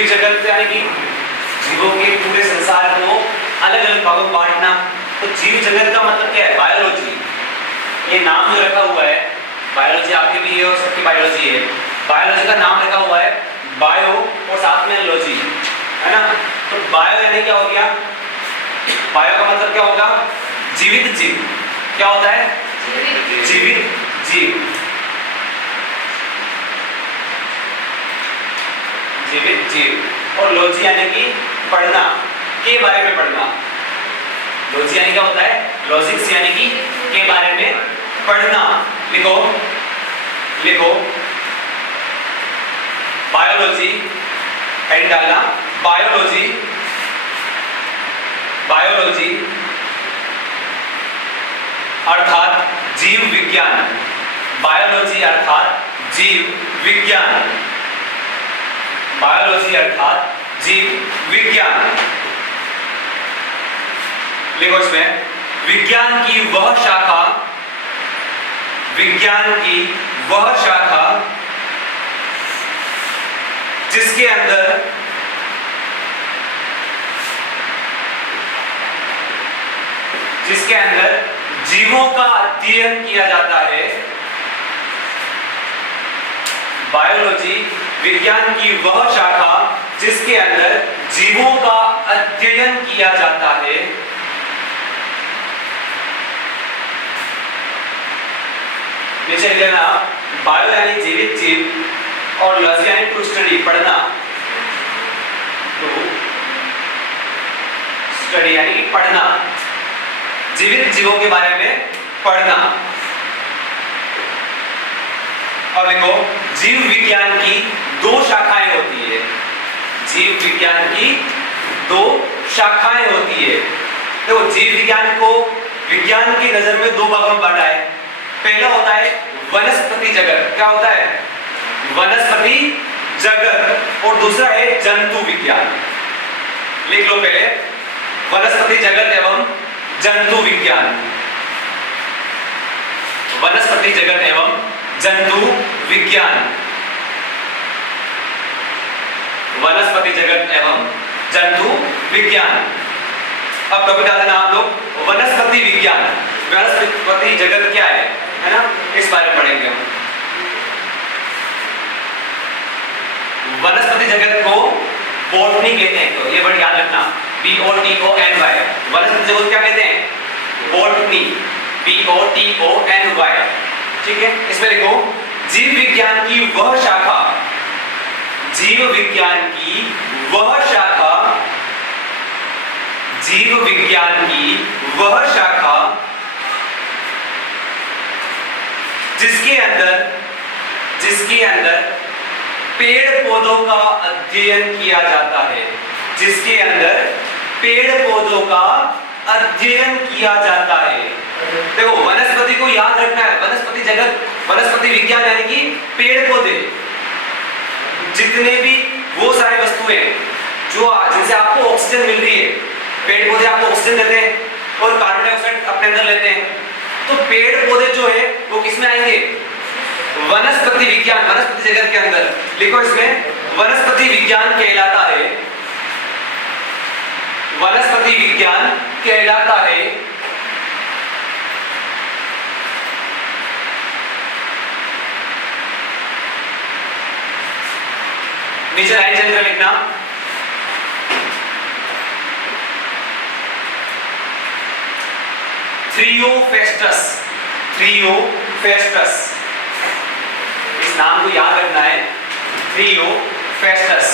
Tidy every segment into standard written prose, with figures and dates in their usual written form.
जीव जगत यानी कि जीवों के पूरे संसार को अलग अलग भागों में बांटना। तो जीव जगत का मतलब क्या है? बायोलॉजी। ये नाम जो रखा हुआ है, बायोलॉजी आपके भी है और सबकी बायोलॉजी है। बायोलॉजी का नाम रखा हुआ है बायो और साथ में लॉजी, है ना। तो बायो यानी क्या हो गया? बायो का मतलब क्या होगा? जीवित जीव। क्या होता है? जीवित जीव। जीवित जीव। और लॉजी यानी कि पढ़ना, के बारे में पढ़ना। लॉजी यानी क्या होता है? लॉजिक्स यानी कि के बारे में पढ़ना। लिखो लिखो बायोलॉजी, हेड डालना बायोलॉजी। बायोलॉजी अर्थात जीव विज्ञान। बायोलॉजी अर्थात जीव विज्ञान। बायोलॉजी अर्थात जीव विज्ञान। लिखो इसमें विज्ञान की वह शाखा, विज्ञान की वह शाखा जिसके अंदर जीवों का अध्ययन किया जाता है। बायोलॉजी विज्ञान की वह शाखा जिसके अंदर जीवों का अध्ययन किया जाता है। नीचे लेना बायो यानी जीवित जीव और लॉजी यानी टू स्टडी, पढ़ना। टू स्टडी यानी कि पढ़ना, जीवित जीवों के बारे में पढ़ना। और देखो जीव विज्ञान की दो शाखाएं होती है। जीव विज्ञान की दो शाखाएं होती है। देखो जीव विज्ञान को विज्ञान की नजर में दो भागों में बांटा है। पहला होता है वनस्पति जगत। क्या होता है? वनस्पति जगत। और दूसरा है जंतु विज्ञान। लिख लो पहले वनस्पति जगत एवं जंतु विज्ञान। वनस्पति जगत एवं जंतु विज्ञान। वनस्पति जगत एवं जंतु विज्ञान। अब टॉपिक डाल देना आप लोग वनस्पति विज्ञान। वनस्पति जगत क्या है ना, इस बारे में पढ़ेंगे हम। वनस्पति जगत को बॉटनी कहते हैं, तो ये वर्ड याद रखना, BOTONY। वनस्पति जगत क्या कहते हैं? Botany, BOTONY। ठीक है, इसमें लिखो जीव विज्ञान की वह शाखा, जीव विज्ञान की वह शाखा, जीव विज्ञान की वह शाखा जिसके अंदर पेड़ पौधों का अध्ययन किया जाता है। जिसके अंदर पेड़ पौधों का अध्ययन किया जाता है। देखो वनस्पति को याद रखना है, वनस्पति जगत, वनस्पति विज्ञान यानी कि पेड़ पौधे, जितने भी वो सारी वस्तुएं जो जिनसे आपको ऑक्सीजन मिल रही है। पेड़ पौधे आपको ऑक्सीजन देते हैं और कार्बन डाइऑक्साइड अपने अंदर लेते हैं। तो पेड़ पौधे जो है वो किसमें आएंगे? वनस्पति विज्ञान, वनस्पति जगत के अंदर। लिखो इसमें वनस्पति विज्ञान कहलाता है, वनस्पति विज्ञान कहलाता है नीचे लाइन चलकर लिखना थ्रियोफेस्टस। थ्रियोफेस्टस, इस नाम को याद रखना है, थ्रियोफेस्टस।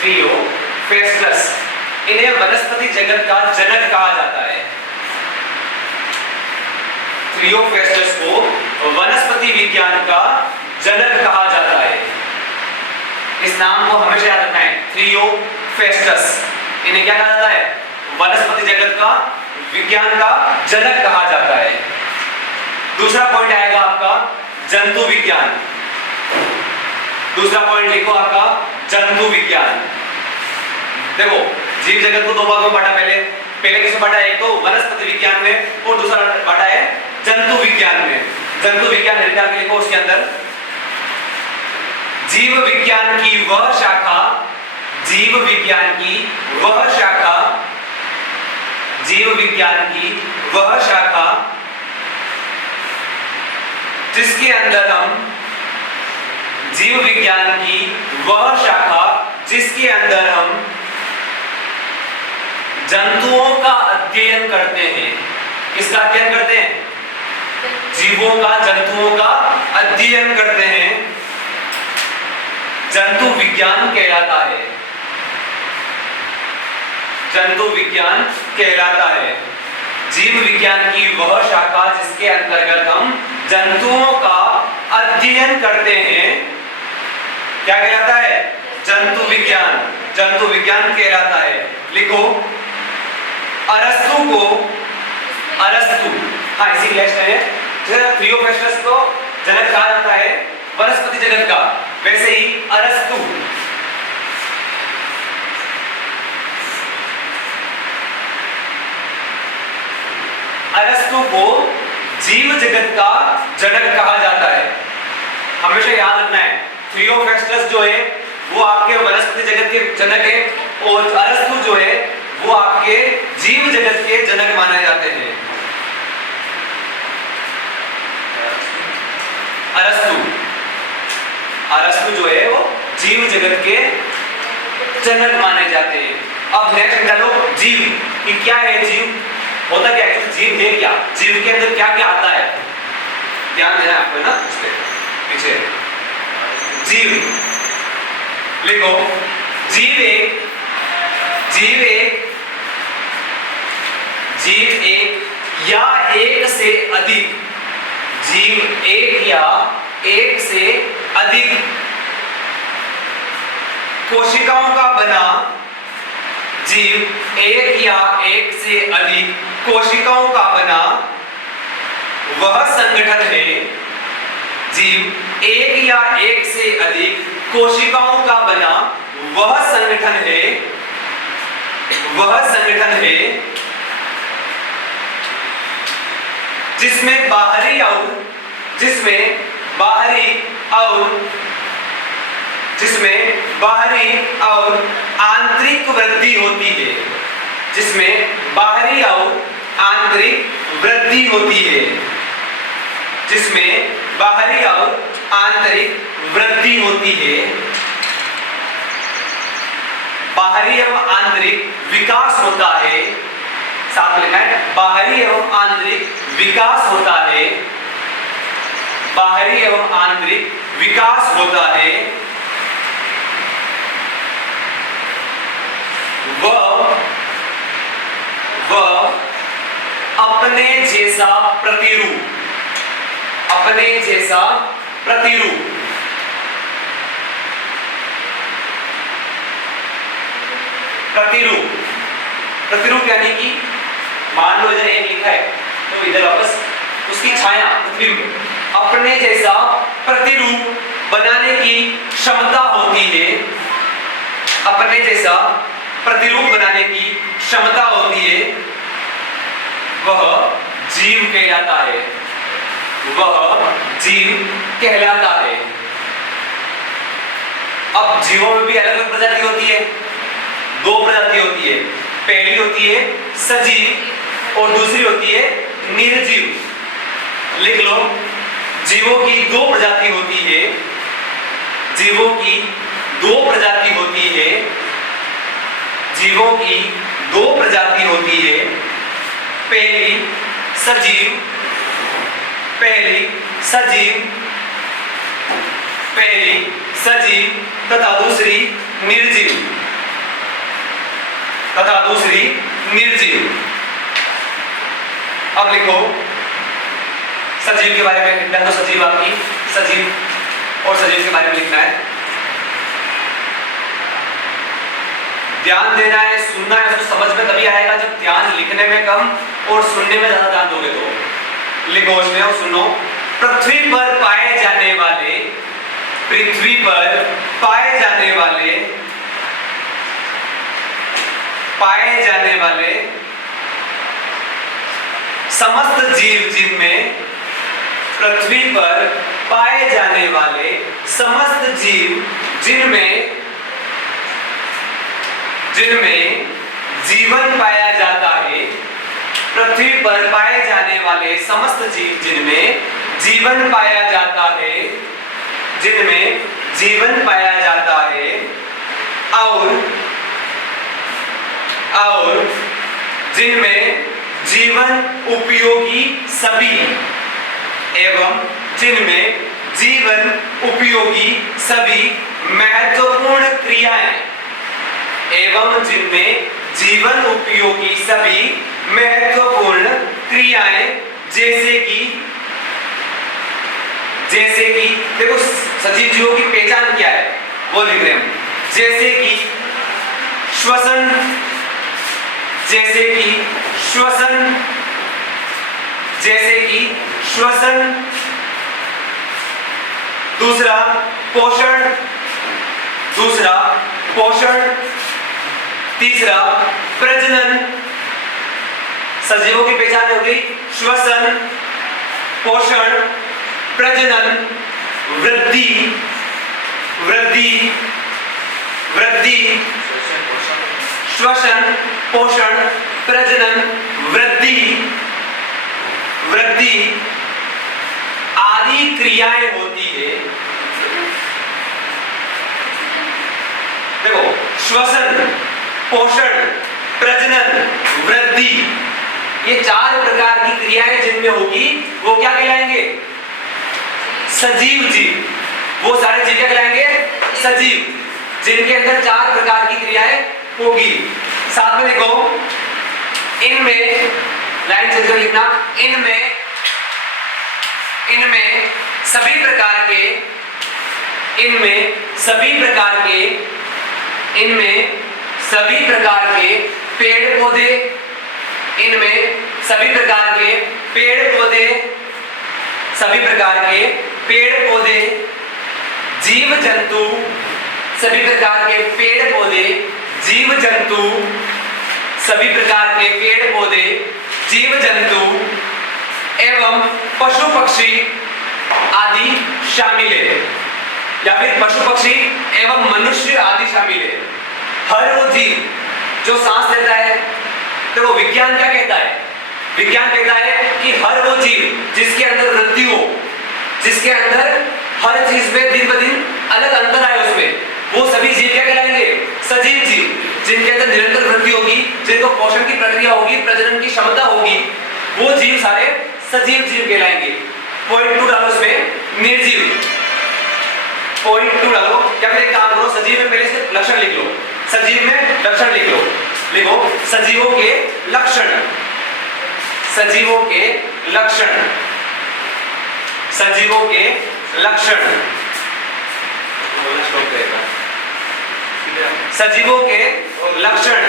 थ्रियोफेस्टस, इन्हें वनस्पति जगत का जनक कहा जाता है। थ्रियोफेस्टस को वनस्पति विज्ञान का जनक कहा जाता है। इस नाम को हमेशा याद रखना है, थ्रियोफेस्टस। इन्हें क्या कहा जाता है? वनस्पति जगत का विज्ञान का जनक कहा जाता है। दूसरा पॉइंट आएगा आपका जंतु विज्ञान। दूसरा पॉइंट लिखो आपका जंतु विज्ञान। देखो जीव जगत को दो भागों में बांटा, पहले पहले किसमें बांटा है? एक तो वनस्पति विज्ञान में और दूसरा बांटा है जंतु विज्ञान में। जंतु विज्ञान निकाल के लिखो, उसके अंदर जीव विज्ञान की वह शाखा, जीव विज्ञान की वह शाखा, जीव विज्ञान की वह शाखा जिसके अंदर हम, जीव विज्ञान की वह शाखा जिसके अंदर हम जंतुओं का अध्ययन करते हैं। किसका अध्ययन करते हैं? जीवों का, जंतुओं का अध्ययन करते हैं, जंतु विज्ञान कहलाता है। जंतु विज्ञान कहलाता है। जीव विज्ञान की वह शाखा जिसके अंतर्गत हम जंतुओं का अध्ययन करते हैं, क्या कहलाता है? जंतु विज्ञान। जंतु विज्ञान कहलाता है। लिखो, अरस्तु को, अरस्तु, हाँ इसी लिस्ट है, थियोफेस्टस को जनक कहा जाता है वनस्पति जगत का, वैसे ही अरस्तु, अरस्तु को जीव जगत का जनक कहा जाता है। हमेशा याद रखना है, थियोफेस्टस जो है वो आपके वनस्पति जगत के जनक है और अरस्तु जो है वो आपके जीव जगत के जनक माने जाते हैं। अरस्तु, अरस्तु जो है वो जीव जगत के जनक माने जाते हैं। अब नेक्स्ट डालो, जीव कि क्या है? जीव होता क्या है? जीव है क्या? जीव के अंदर क्या क्या आता है? ध्यान देना आपको ना, उस पे पीछे जीव लिखो, जीव एक, जीव एक, जीव एक या एक से अधिक, जीव एक या एक से अधिक कोशिकाओं का बना, जीव एक या एक से अधिक कोशिकाओं का बना वह संगठन है। जीव एक या एक से अधिक कोशिकाओं का बना वह संगठन है, वह संगठन है जिसमें बाहरी और, जिसमें बाहरी और, जिसमें बाहरी और आंतरिक वृद्धि होती है, जिसमें बाहरी और आंतरिक वृद्धि होती है, जिसमें बाहरी और आंतरिक वृद्धि होती है, बाहरी एवं आंतरिक विकास होता है। साथ लिखा है, बाहरी एवं आंतरिक विकास होता है, बाहरी एवं आंतरिक विकास होता है। वह अपने जैसा प्रतिरूप, अपने जैसा प्रतिरूप, प्रतिरूप, प्रतिरूप यानी कि मान लो इधर एक लिखा है तो इधर वापस उसकी छाया प्रतिरूप, अपने जैसा प्रतिरूप बनाने की क्षमता होती है, अपने जैसा प्रतिरूप बनाने की क्षमता होती है, वह जीव कहलाता है, वह जीव कहलाता है। अब जीवों में भी अलग अलग प्रजाति होती है, दो प्रजाति होती है, पहली होती है सजीव और दूसरी होती है निर्जीव। लिख लो, जीवों की दो प्रजाति होती है, जीवों की दो प्रजाति होती है, जीवों की दो प्रजाति होती है, पहली सजीव, पहली सजीव, पहली सजीव तथा दूसरी निर्जीव, तथा दूसरी निर्जीव। अब लिखो सजीव के बारे में लिखना, तो सजीव आपकी सजीव और सजीव के बारे में लिखना है, ध्यान देना है, सुनना है। उसको समझ में तभी आएगा जब ध्यान लिखने में कम और सुनने में ज्यादा ध्यान दोगे तो। लिखो उसमें और सुनो, पृथ्वी पर पाए जाने वाले, पृथ्वी पर पाए जाने वाले, पाए जाने वाले समस्त जीव जिनमें पृथ्वी पर पाए जाने वाले समस्त जीव जिनमें जीवन पाया जाता है, पृथ्वी पर पाए जाने वाले समस्त जीव जिनमें जीवन पाया जाता है, जिनमें जीवन पाया जाता है और जिनमें जीवन उपयोगी सभी एवं जिनमें जीवन उपयोगी सभी महत्वपूर्ण क्रियाएं एवं जिनमें जीवन उपयोगी सभी महत्वपूर्ण क्रियाएं जैसे कि देखो सजीव जीवों की पहचान क्या है वो लिख रहे हैं। जैसे कि श्वसन, दूसरा पोषण, तीसरा प्रजनन। सजीवों की पहचान हो गई श्वसन, पोषण, प्रजनन, वृद्धि, श्वसन, पोषण, प्रजनन, वृद्धि आदि क्रियाएं होती है। देखो श्वसन, पोषण, प्रजनन, वृद्धि, ये 4 प्रकार की क्रियाएं जिनमें होगी वो क्या कहलाएंगे? सजीव जीव। वो सारे जीव क्या कहलाएंगे? सजीव, जिनके अंदर 4 प्रकार की क्रियाएं होगी। साथ में देखो इनमें लाइन चलकर लिखना, इनमें सभी प्रकार के पेड़ पौधे, जीव जंतु, सभी प्रकार के पेड़ पौधे, जीव जंतु एवं पशु पक्षी आदि शामिल है, या फिर पशु पक्षी एवं मनुष्य आदि शामिल है। हर वो जीव जो सांस लेता है, तो विज्ञान क्या कहता है? विज्ञान कहता है कि हर वो जीव जिसके अंदर वृद्धि हो, जिसके अंदर हर चीज में दिन ब दिन अलग अंतर आए उसमें, वो सभी जीव क्या कहलाएंगे? सजीव जीव। जिनके अंदर निरंतर वृद्धि होगी, जिनको पोषण की प्रक्रिया होगी, प्रजनन की क्षमता होगी, वो जीव सारे सजीव जीव कहलाएंगे। पॉइंट 2 डालो इसमें, निर्जीव। पॉइंट 2 डालो, या फिर एक काम करो, सजीव में पहले से लक्षण लिख लो, सजीव में लक्षण लिख लो। लिखो सजीवों के लक्षण, सजीवों के लक्षण, सजीवों के लक्षण, सजीवों के लक्षण।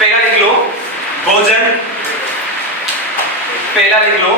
पहला लिख लो भोजन, पहला लिख लो